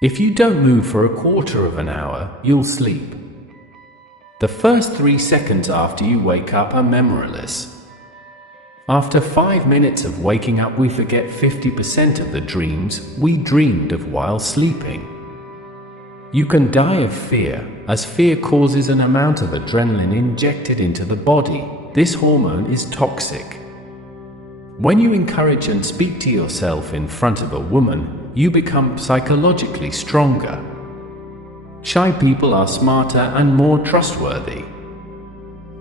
If you don't move for a quarter of an hour, you'll sleep. The first 3 seconds after you wake up are memoryless. After 5 minutes of waking up, we forget 50% of the dreams we dreamed of while sleeping. You can die of fear, as fear causes an amount of adrenaline injected into the body. This hormone is toxic. When you encourage and speak to yourself in front of a woman, you become psychologically stronger. Shy people are smarter and more trustworthy.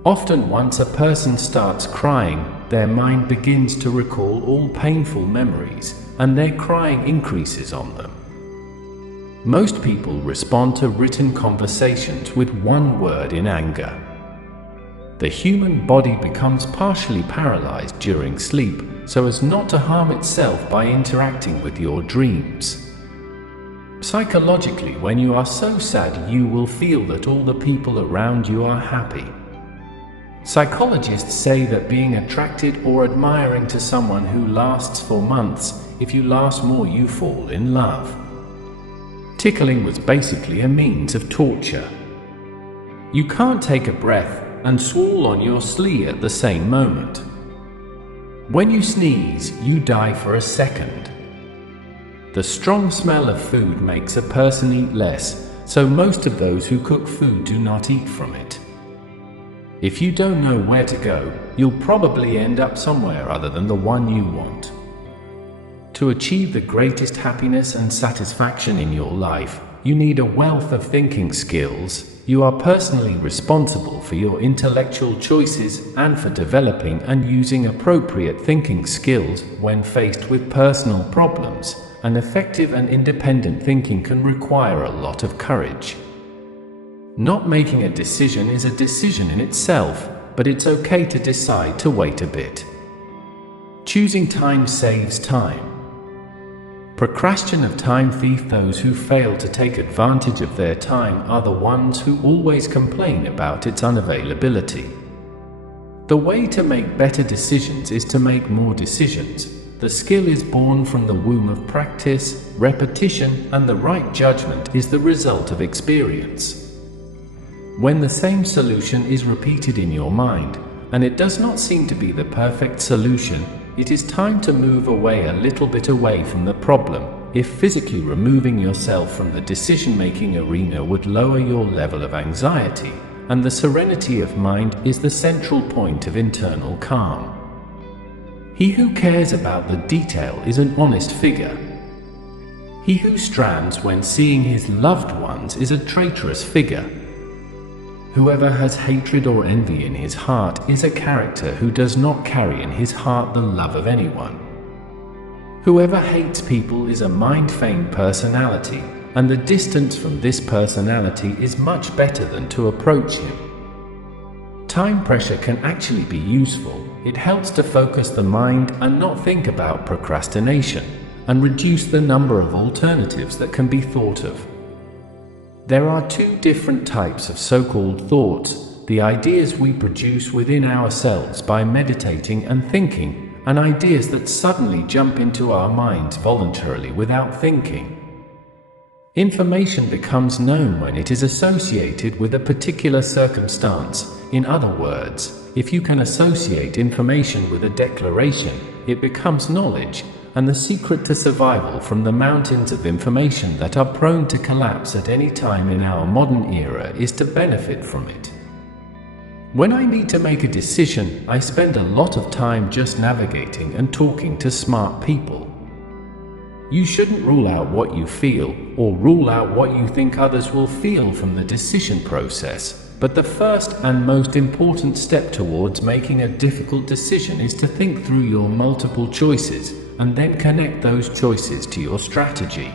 Often, once a person starts crying, their mind begins to recall all painful memories, and their crying increases on them. Most people respond to written conversations with one word in anger. The human body becomes partially paralyzed during sleep, so as not to harm itself by interacting with your dreams. Psychologically, when you are so sad, you will feel that all the people around you are happy. Psychologists say that being attracted or admiring to someone who lasts for months, if you last more, you fall in love. Tickling was basically a means of torture. You can't take a breath and swallow on your sleeve at the same moment. When you sneeze, you die for a second. The strong smell of food makes a person eat less, so most of those who cook food do not eat from it. If you don't know where to go, you'll probably end up somewhere other than the one you want. To achieve the greatest happiness and satisfaction in your life, you need a wealth of thinking skills. You are personally responsible for your intellectual choices and for developing and using appropriate thinking skills when faced with personal problems. And effective and independent thinking can require a lot of courage. Not making a decision is a decision in itself, but it's okay to decide to wait a bit. Choosing time saves time. Procrastination of time thief. Those who fail to take advantage of their time are the ones who always complain about its unavailability. The way to make better decisions is to make more decisions. The skill is born from the womb of practice, repetition, and the right judgment is the result of experience. When the same solution is repeated in your mind, and it does not seem to be the perfect solution, it is time to move away a little bit away from the problem. If physically removing yourself from the decision-making arena would lower your level of anxiety, and the serenity of mind is the central point of internal calm. He who cares about the detail is an honest figure. He who strands when seeing his loved ones is a traitorous figure. Whoever has hatred or envy in his heart is a character who does not carry in his heart the love of anyone. Whoever hates people is a mind-famed personality, and the distance from this personality is much better than to approach him. Time pressure can actually be useful. It helps to focus the mind and not think about procrastination, and reduce the number of alternatives that can be thought of. There are 2 different types of so-called thoughts: the ideas we produce within ourselves by meditating and thinking, and ideas that suddenly jump into our minds voluntarily without thinking. Information becomes known when it is associated with a particular circumstance. In other words, if you can associate information with a declaration, it becomes knowledge, and the secret to survival from the mountains of information that are prone to collapse at any time in our modern era is to benefit from it. When I need to make a decision, I spend a lot of time just navigating and talking to smart people. You shouldn't rule out what you feel, or rule out what you think others will feel from the decision process. But the first and most important step towards making a difficult decision is to think through your multiple choices, and then connect those choices to your strategy.